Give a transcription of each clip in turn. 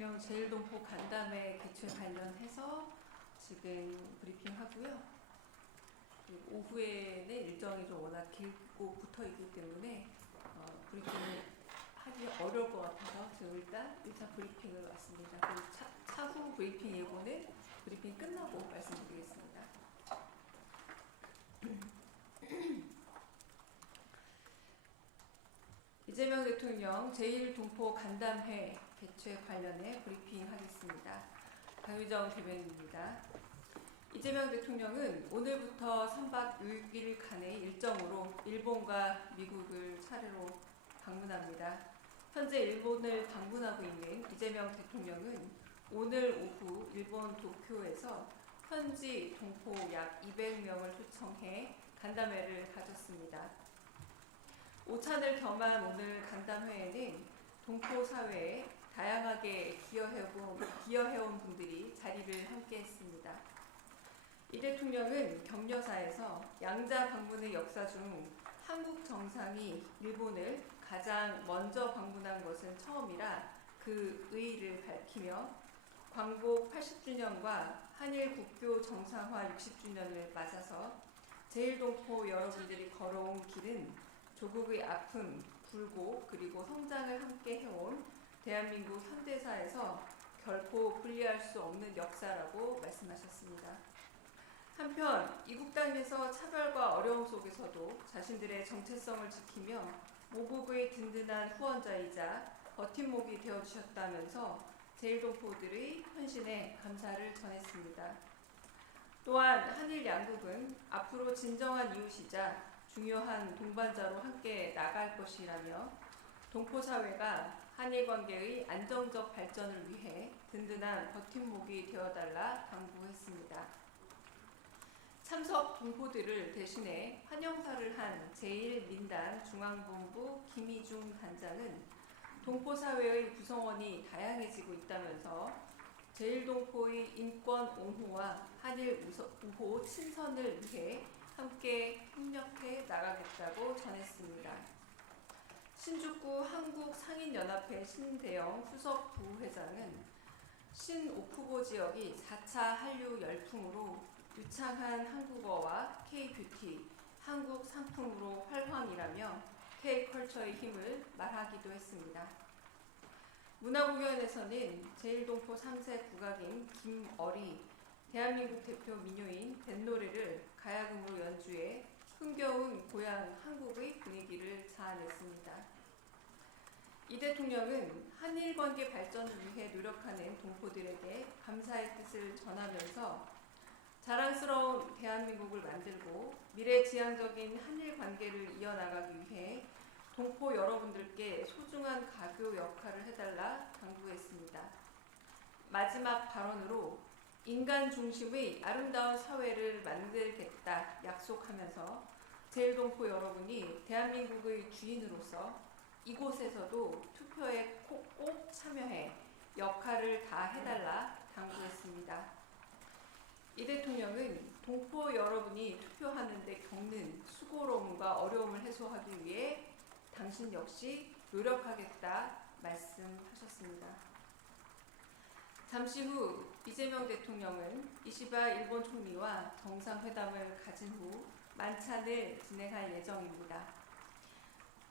대통령 제1동포 간담회 개최 관련해서 지금 브리핑하고요. 오후에는 일정이 좀 워낙 길고 붙어 있기 때문에 브리핑을 하기 어려울 것 같아서 지금 일단 1차 브리핑을 왔습니다. 그리고 차후 브리핑 예고는 브리핑 끝나고 말씀드리겠습니다. 이재명 대통령 제1동포 간담회 개최 관련해 브리핑하겠습니다. 강유정 대변인입니다. 이재명 대통령은 오늘부터 3박 6일간의 일정으로 일본과 미국을 차례로 방문합니다. 현재 일본을 방문하고 있는 이재명 대통령은 오늘 오후 일본 도쿄에서 현지 동포 약 200명을 초청해 간담회를 가졌습니다. 오찬을 겸한 오늘 간담회에는 동포 사회에 다양하게 기여해온 분들이 자리를 함께했습니다. 이 대통령은 격려사에서 양자 방문의 역사 중 한국 정상이 일본을 가장 먼저 방문한 것은 처음이라 그 의의를 밝히며 광복 80주년과 한일 국교 정상화 60주년을 맞아서 제1동포 여러분들이 걸어온 길은 조국의 아픔, 굴곡, 그리고 성장을 함께 해온 대한민국 현대사에서 결코 분리할 수 없는 역사라고 말씀하셨습니다. 한편 이국 땅에서 차별과 어려움 속에서도 자신들의 정체성을 지키며 모국의 든든한 후원자이자 버팀목이 되어주셨다면서 제1동포들의 헌신에 감사를 전했습니다. 또한 한일 양국은 앞으로 진정한 이웃이자 중요한 동반자로 함께 나갈 것이라며 동포사회가 한일 관계의 안정적 발전을 위해 든든한 버팀목이 되어달라 당부했습니다. 참석 동포들을 대신해 환영사를 한 제1민단 중앙본부 김희중 단장은 동포사회의 구성원이 다양해지고 있다면서 제1동포의 인권 옹호와 한일 우호 친선을 위해 함께 협력해 나가겠다고 전했습니다. 신주쿠 한국상인연합회 신대영 수석 부회장은 신오쿠보 지역이 4차 한류 열풍으로 유창한 한국어와 K-뷰티, 한국 상품으로 활황이라며 K-컬처의 힘을 말하기도 했습니다. 문화공연에서는 제1동포 3세 국악인 김어리, 대한민국 대표 민요인 뱃노래를 가야금으로 연주해 흥겨운 고향 한국의 분위기를 자아냈습니다. 이 대통령은 한일 관계 발전을 위해 노력하는 동포들에게 감사의 뜻을 전하면서 자랑스러운 대한민국을 만들고 미래지향적인 한일 관계를 이어나가기 위해 동포 여러분들께 소중한 가교 역할을 해달라 당부했습니다. 마지막 발언으로 인간 중심의 아름다운 사회를 만들겠다 약속하면서 제1동포 여러분이 대한민국의 주인으로서 이곳에서도 투표에 꼭 참여해 역할을 다 해달라 당부했습니다. 이 대통령은 동포 여러분이 투표하는 데 겪는 수고로움과 어려움을 해소하기 위해 당신 역시 노력하겠다 말씀하셨습니다. 잠시 후 이재명 대통령은 이시바 일본 총리와 정상회담을 가진 후 만찬을 진행할 예정입니다.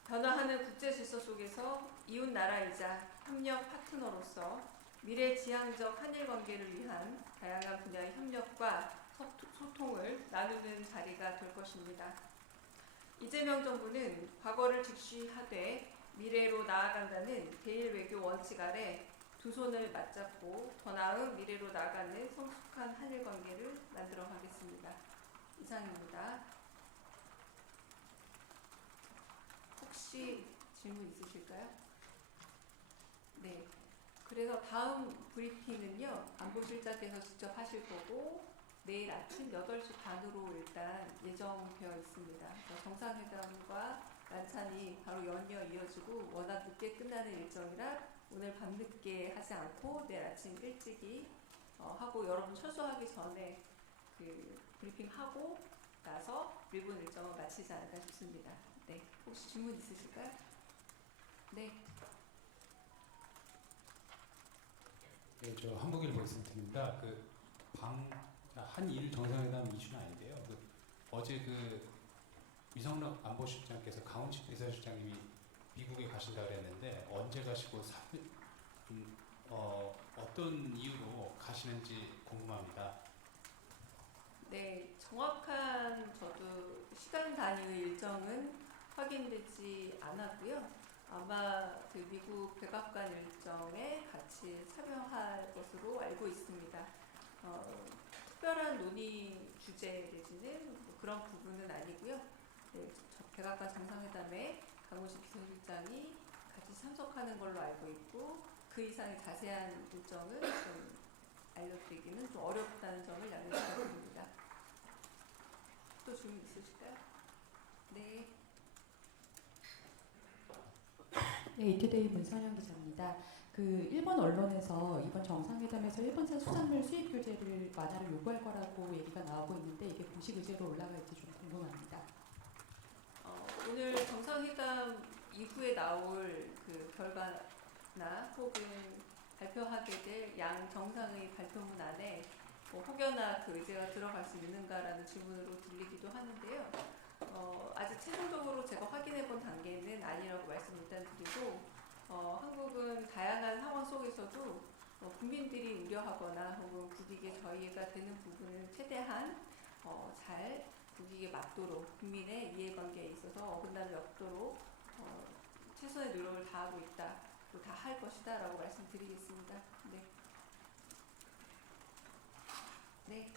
변화하는 국제질서 속에서 이웃 나라이자 협력 파트너로서 미래지향적 한일 관계를 위한 다양한 분야의 협력과 소통을 나누는 자리가 될 것입니다. 이재명 정부는 과거를 직시하되 미래로 나아간다는 대일 외교 원칙 아래 두 손을 맞잡고 더 나은 미래로 나아가는 성숙한 한일 관계를 만들어 가겠습니다. 이상입니다. 혹시 질문 있으실까요? 네. 그래서 다음 브리핑은요, 안보실장께서 직접 하실 거고, 내일 아침 8시 반으로 일단 예정되어 있습니다. 정상회담과 만찬이 바로 연이어 이어지고 워낙 늦게 끝나는 일정이라 오늘 밤늦게 하지 않고 내일 아침 일찍이 하고 여러분 철수하기 전에 그 브리핑하고 나서 일본 일정을 마치지 않을까 싶습니다. 네, 혹시 질문 있으실까요? 네. 네, 저 한국일보 리센트입니다. 한일 정상회담 이슈는 아닌데요. 어제 이성락 안보실장께서 강훈식 비서실장님이 미국에 가신다 그랬는데 언제 가시고 어떤 이유로 가시는지 궁금합니다. 네, 정확한 저도 시간 단위의 일정은 확인되지 않았고요. 아마 미국 백악관 일정에 같이 참여할 것으로 알고 있습니다. 특별한 논의 주제 내지는 뭐 그런 부분은 아니고요. 네, 백악관 정상회담에 강훈식 비서실장이 같이 참석하는 걸로 알고 있고 그 이상의 자세한 일정은 좀 알려드리기는 좀 어렵다는 점을 양해 부탁드립니다. 또 질문 있으실까요? 네. 네, 이투데이 문선영 기자입니다. 일본 언론에서 이번 정상회담에서 일본산 수산물 수입 규제를 완화를 요구할 거라고 얘기가 나오고 있는데 이게 공식 의제로 올라갈지 좀 궁금합니다. 오늘 정상회담 이후에 나올 결과나 혹은 발표하게 될 양 정상의 발표문 안에 혹여나 그 의제가 들어갈 수 있는가라는 질문으로 들리기도 하는데요. 아직 최종적으로 제가 확인해 본 단계는 아니라고 말씀 일단 드리고 한국은 다양한 상황 속에서도 국민들이 우려하거나 혹은 국익에 저희가 되는 부분을 최대한 잘 국익에 맞도록 국민의 이해관계에 있어서 어긋남이 없도록 최선의 노력을 다하고 있다. 또 다 할 것이다 라고 말씀드리겠습니다. 네. 네.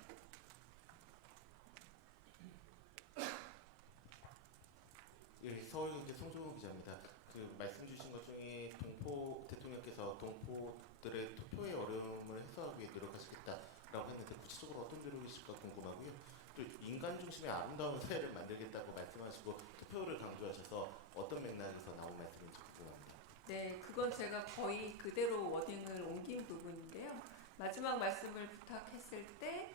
예, 서울경제 송종훈 기자입니다. 말씀 주신 것 중에 대통령께서 동포들의 투표의 어려움을 해소하기 위해 노력하시겠다라고 했는데 구체적으로 어떤 노력이실까 궁금하고요. 또 인간 중심의 아름다운 사회를 만들겠다고 말씀하시고 투표를 강조하셔서 어떤 맥락에서 나온 말씀인지 궁금합니다. 네, 그건 제가 거의 그대로 워딩을 옮긴 부분인데요. 마지막 말씀을 부탁했을 때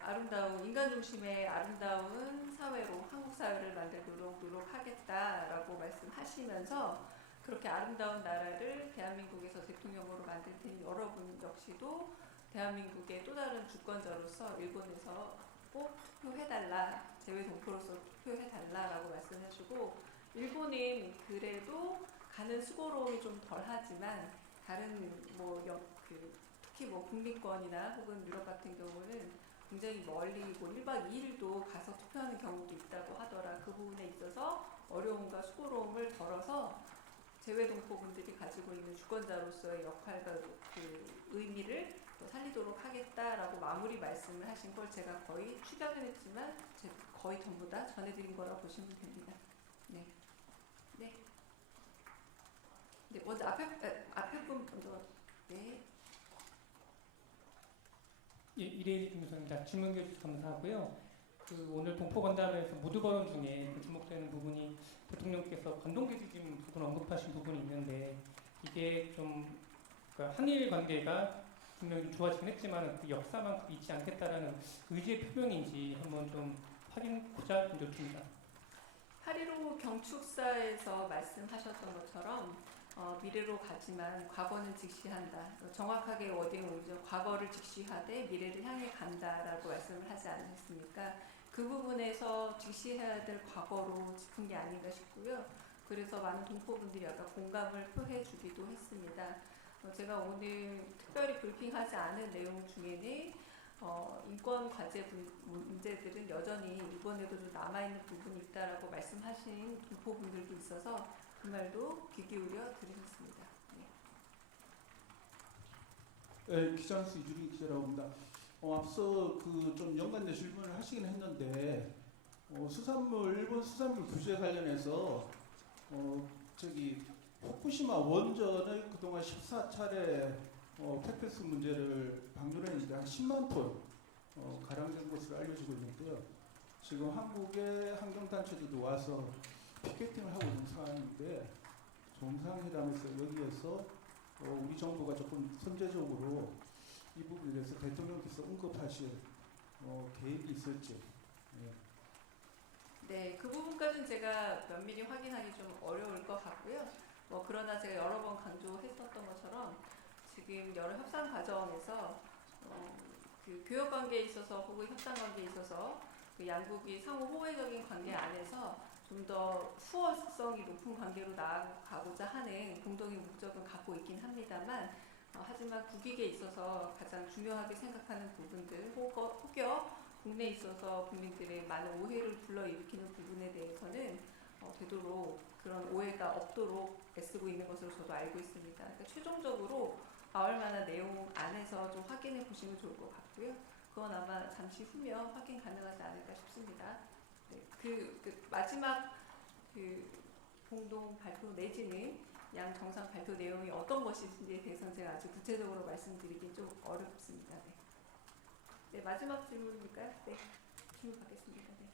아름다운 인간 중심의 아름다운 사회로 한국 사회를 만들도록 노력하겠다라고 말씀하시면서 그렇게 아름다운 나라를 대한민국에서 대통령으로 만들 테니 여러분 역시도 대한민국의 또 다른 주권자로서 일본에서 꼭 투표해달라, 재외동포로서 투표해달라라고 말씀하시고 일본은 그래도 가는 수고로움이 좀 덜하지만 다른 특히 국민권이나 혹은 유럽 같은 경우는 굉장히 멀리 1박 2일도 가서 투표하는 경우도 있다고 하더라. 그 부분에 있어서 어려움과 수고로움을 덜어서 재외동포분들이 가지고 있는 주권자로서의 역할과 의미를 또 살리도록 하겠다라고 마무리 말씀을 하신 걸 제가 거의 축약은 했지만 거의 전부 다 전해드린 거라고 보시면 됩니다. 네. 네. 네, 먼저 앞에 분 먼저. 네. 예, 이래일 중소입니다. 질문 주셔서 감사하고요. 오늘 동포건담에서 모두 발언 중에 주목되는 부분이 대통령께서 관동기지짐 부분 언급하신 부분이 있는데 이게 좀 한일 관계가 분명히 좋아지긴 했지만 그 역사만큼 잊지 않겠다라는 의지의 표명인지 한번 좀 확인하고자 요청입니다. 8.15 경축사에서 말씀하셨던 것처럼 미래로 가지만 과거는 직시한다. 정확하게 워딩을 오죠. 과거를 직시하되 미래를 향해 간다라고 말씀을 하지 않으셨습니까? 그 부분에서 직시해야 될 과거로 짚은 게 아닌가 싶고요. 그래서 많은 동포분들이 아까 공감을 표해 주기도 했습니다. 제가 오늘 특별히 브리핑하지 않은 내용 중에는 인권 과제 문제들은 여전히 일본에도 좀 남아있는 부분이 있다라고 말씀하신 동포분들도 있어서 그 말도 귀 기울여 들으셨습니다. 네, 기자로서 이주리 기자라고 합니다. 앞서 좀 연관된 질문을 하시긴 했는데 일본 수산물 규제 관련해서 후쿠시마 원전의 그동안 14차례 폐패스 문제를 방류했는데 한 10만 톤 가량 된 것으로 알려지고 있는데요. 지금 한국의 환경단체들도 와서 피켓팅을 하고 있는 상황인데 정상회담에서 여기에서 우리 정부가 조금 선제적으로 이 부분에 대해서 대통령께서 언급하실 계획이 있을지. 네, 그 부분까지는 제가 면밀히 확인하기 좀 어려울 것 같고요. 그러나 제가 여러 번 강조했었던 것처럼 지금 여러 협상 과정에서 그 교역 관계에 있어서 혹은 협상 관계에 있어서 그 양국이 상호 호혜적인 관계 안에서 좀 더 수월성이 높은 관계로 나아가고자 하는 공동의 목적은 갖고 있긴 합니다만 하지만 국익에 있어서 가장 중요하게 생각하는 부분들 혹여 국내에 있어서 국민들의 많은 오해를 불러일으키는 부분에 대해서는 되도록 그런 오해가 없도록 애쓰고 있는 것으로 저도 알고 있습니다. 그러니까 최종적으로 나올 만한 내용 안에서 좀 확인해 보시면 좋을 것 같고요. 그건 아마 잠시 후면 확인 가능하지 않을까 싶습니다. 네, 그 마지막 그 공동 발표 내지는 양 정상 발표 내용이 어떤 것인지에 대해서는 제가 아주 구체적으로 말씀드리긴 좀 어렵습니다. 네, 네 마지막 질문일까요? 네, 질문 받겠습니다. 네.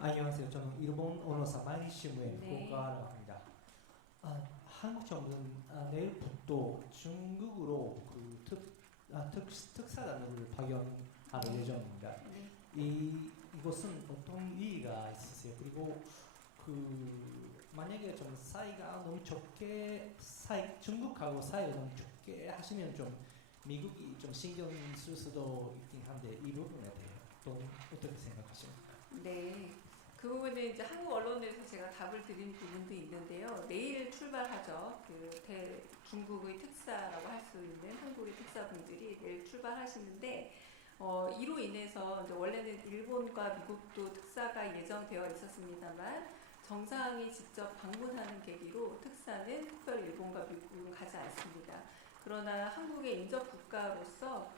안녕하세요. 저는 일본 언어사 마이니신문의 네. 후가라고 합니다. 한국 정부는 내일부터 중국으로 그 특사단을 파견할 예정입니다. 네. 이것은 어떤 의의가 있으세요? 그리고 만약에 좀 사이가 너무 좋게 중국하고 사이가 너무 좋게 하시면 좀 미국이 좀 신경 쓸 수도 있긴 한데 이 부분에 대해 또 어떻게 생각하십니까? 네, 그 부분은 이제 한국 언론에서 제가 답을 드린 부분도 있는데요. 내일 출발하죠. 중국의 특사라고 할 수 있는 한국의 특사분들이 내일 출발하시는데 이로 인해서 이제 원래는 일본과 미국도 특사가 예정되어 있었습니다만 정상이 직접 방문하는 계기로 특사는 특별히 일본과 미국은 가지 않습니다. 그러나 한국의 인접 국가로서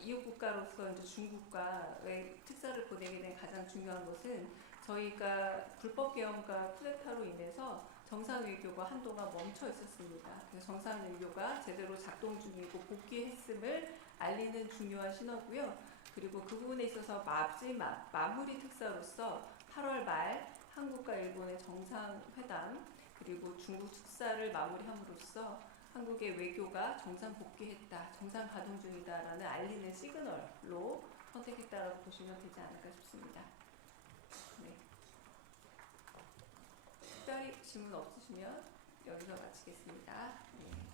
이웃 국가로서 이제 중국과의 특사를 보내게 된 가장 중요한 것은 저희가 불법 개헌과 쿠데타로 인해서 정상 외교가 한동안 멈춰 있었습니다. 그래서 정상 외교가 제대로 작동 중이고 복귀했음을 알리는 중요한 신호고요. 그리고 그 부분에 있어서 마무리 특사로서 8월 말 한국과 일본의 정상회담 그리고 중국 특사를 마무리함으로써 한국의 외교가 정상 복귀했다, 정상 가동 중이다라는 알리는 시그널로 선택했다라고 보시면 되지 않을까 싶습니다. 네. 특별히 질문 없으시면 여기서 마치겠습니다. 네.